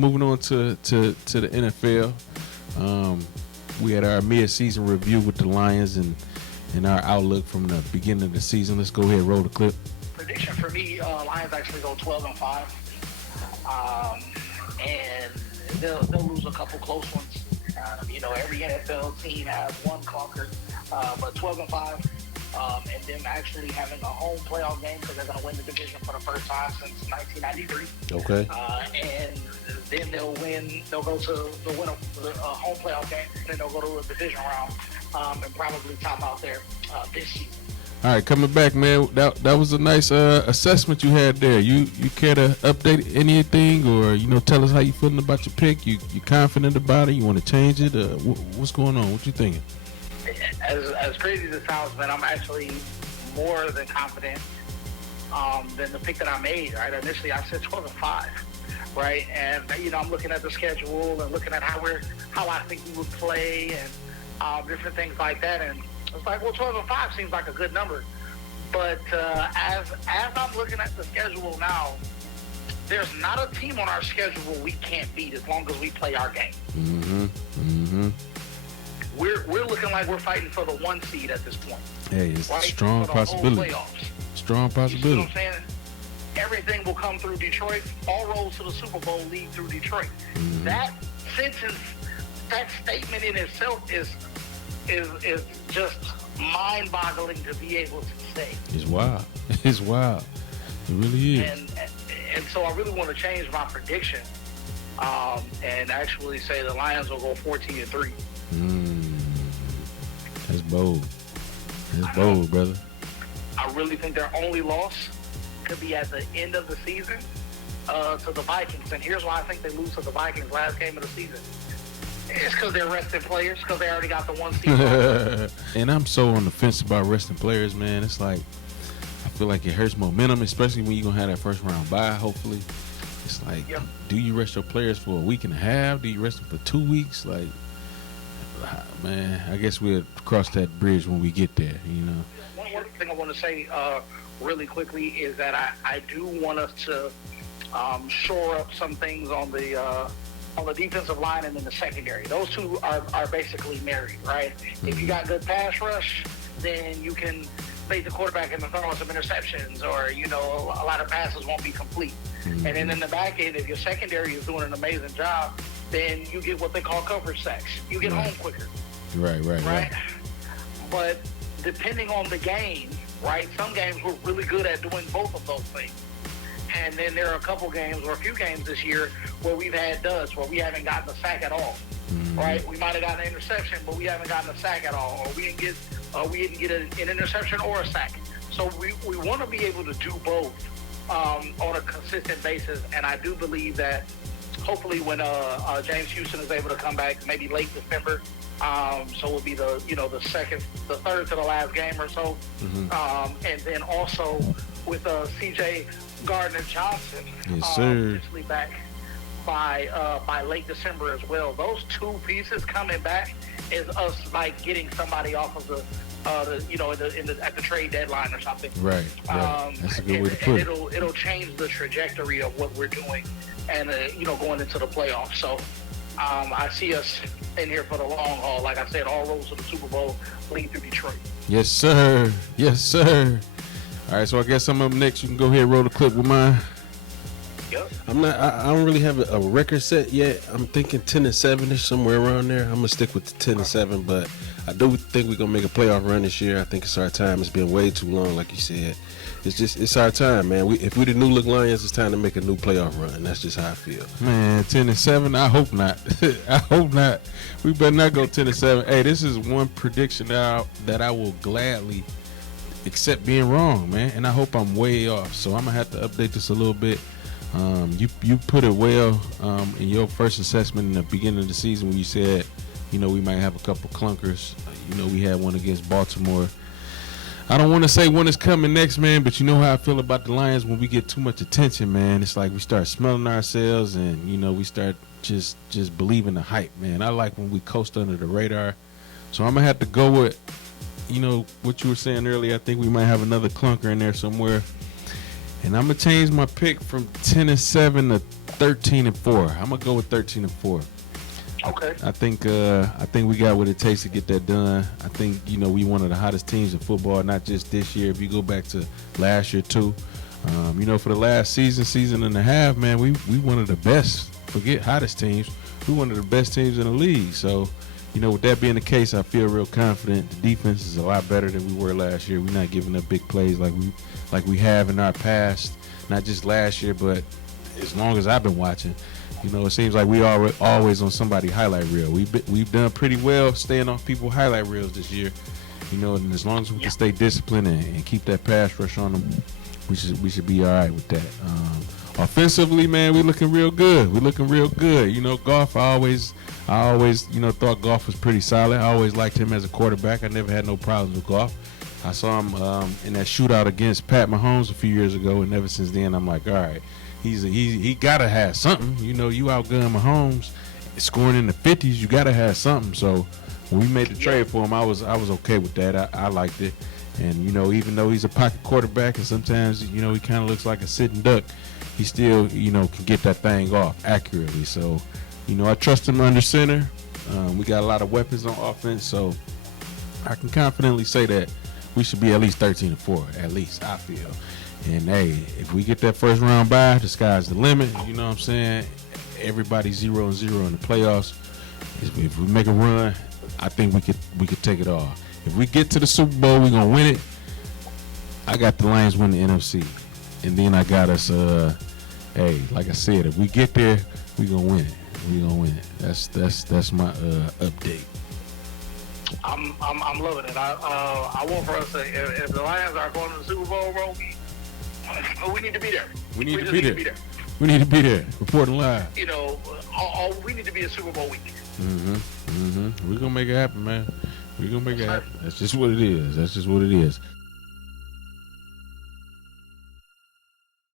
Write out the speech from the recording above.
Moving on to the NFL. We had our mid-season review with the Lions and our outlook from the beginning of the season. Let's go ahead and roll the clip. Prediction for me, Lions actually go 12-5. And they'll lose a couple close ones. Every NFL team has one clunker, but 12-5. And them actually having a home playoff game because they're going to win the division for the first time since 1993. Okay. And then they'll go to win a home playoff game, and then they'll go to a division round and probably top out there this season. All right, coming back, man. That was a nice assessment you had there. You care to update anything, or tell us how you feeling about your pick? You confident about it? You want to change it? What's going on? What you thinking? As crazy as it sounds, man, I'm actually more than confident than the pick that I made. Right, initially I said 12-5, right, and I'm looking at the schedule and looking at how I think we would play and different things like that, and it's like, well, 12-5 seems like a good number, but as I'm looking at the schedule now, there's not a team on our schedule we can't beat as long as we play our game. We're looking like we're fighting for the 1 seed at this point. Hey, it's right? a strong possibility. Strong possibility. You see what I'm saying? Everything will come through Detroit. All roads to the Super Bowl lead through Detroit. Mm-hmm. That sentence, that statement in itself is just mind-boggling to be able to say. It's wild. It's wild. It really is. And so I really want to change my prediction and actually say the Lions will go 14-3. That's bold. That's bold, brother. I really think their only loss could be at the end of the season to the Vikings. And here's why I think they lose to the Vikings last game of the season. It's because they're resting players, because they already got the 1 seed. And I'm so on the fence about resting players, man. It's like, I feel like it hurts momentum, especially when you're going to have that first round bye, hopefully. It's like, Do you rest your players for a week and a half? Do you rest them for 2 weeks? Like, man, I guess we'll cross that bridge when we get there, One thing I want to say really quickly is that I do want us to shore up some things on the defensive line and in the secondary. Those two are basically married, right? Mm-hmm. If you got good pass rush, then you can make the quarterback and throw some interceptions, or a lot of passes won't be complete. Mm-hmm. And then in the back end, if your secondary is doing an amazing job, then you get what they call coverage sacks. You get home quicker. Right. But depending on the game, right, some games we're really good at doing both of those things. And then there are a couple games or a few games this year where we've had duds, where we haven't gotten a sack at all. Mm-hmm. Right? We might have gotten an interception, but we haven't gotten a sack at all. Or we didn't get an interception or a sack. So we want to be able to do both on a consistent basis. And I do believe that hopefully when James Houston is able to come back, maybe late December, so it'll be the third to the last game or so. Mm-hmm. And then also with C.J. Gardner-Johnson, potentially back by late December as well. Those two pieces coming back is us like getting somebody off of the at the trade deadline or something. Right. That's a good way to put it. It'll change the trajectory of what we're doing, and going into the playoffs. So I see us in here for the long haul. Like I said, all roads to the Super Bowl lead through Detroit. Yes, sir. Yes, sir. All right, so I guess I'm up next. You can go ahead and roll the clip with mine. Yep. I don't really have a record set yet. I'm thinking 10-7ish, somewhere around there. I'm gonna stick with the 10-7, but I do think we're gonna make a playoff run this year. I think it's our time. It's been way too long, like you said. It's our time, man. If we the new look Lions, it's time to make a new playoff run. That's just how I feel. Man, 10-7. I hope not. I hope not. We better not go 10-7. Hey, this is one prediction that I will gladly accept being wrong, man. And I hope I'm way off. So I'm gonna have to update this a little bit. You put it well in your first assessment in the beginning of the season when you said, we might have a couple clunkers. We had one against Baltimore. I don't want to say when it's coming next, man, but you know how I feel about the Lions when we get too much attention, man. It's like we start smelling ourselves and, we start just believing the hype, man. I like when we coast under the radar. So I'm going to have to go with, what you were saying earlier. I think we might have another clunker in there somewhere. And I'm going to change my pick from 10-7 to 13-4. I'm gonna go with 13-4. Okay. I think we got what it takes to get that done. I think we one of the hottest teams in football, not just this year. If you go back to last year too, for the last season and a half, man, we one of the best. Forget hottest teams, we one of the best teams in the league. So, with that being the case, I feel real confident. The defense is a lot better than we were last year. We're not giving up big plays like we have in our past, not just last year, but as long as I've been watching. It seems like we are always on somebody's highlight reel. We've done pretty well staying off people's highlight reels this year. And as long as we can stay disciplined and keep that pass rush on them, we should be all right with that. Offensively, man, we looking real good. Goff, I always thought Goff was pretty solid. I always liked him as a quarterback. I never had no problems with Goff. I saw him in that shootout against Pat Mahomes a few years ago, and ever since then, I'm like, all right. He gotta have something. You outgun Mahomes, scoring in the 50s. You gotta have something. So when we made the trade for him, I was okay with that. I liked it. And even though he's a pocket quarterback, and sometimes he kind of looks like a sitting duck, he still can get that thing off accurately. So I trust him under center. We got a lot of weapons on offense, so I can confidently say that we should be at least 13-4. At least I feel. And hey, if we get that first round bye, the sky's the limit. You know what I'm saying? Everybody's 0-0 in the playoffs. If we make a run, I think we could take it all. If we get to the Super Bowl, we're gonna win it. I got the Lions win the NFC, and then I got us. Hey, like I said, if we get there, we gonna win it. We gonna win it. That's my update. I'm loving it. I want for us to, if the Lions are going to the Super Bowl, bro, we need to be there. We need to be there. We need to be there. Reporting live. We need to be a Super Bowl week. We're gonna make it happen, man. We're gonna make it happen. That's just what it is.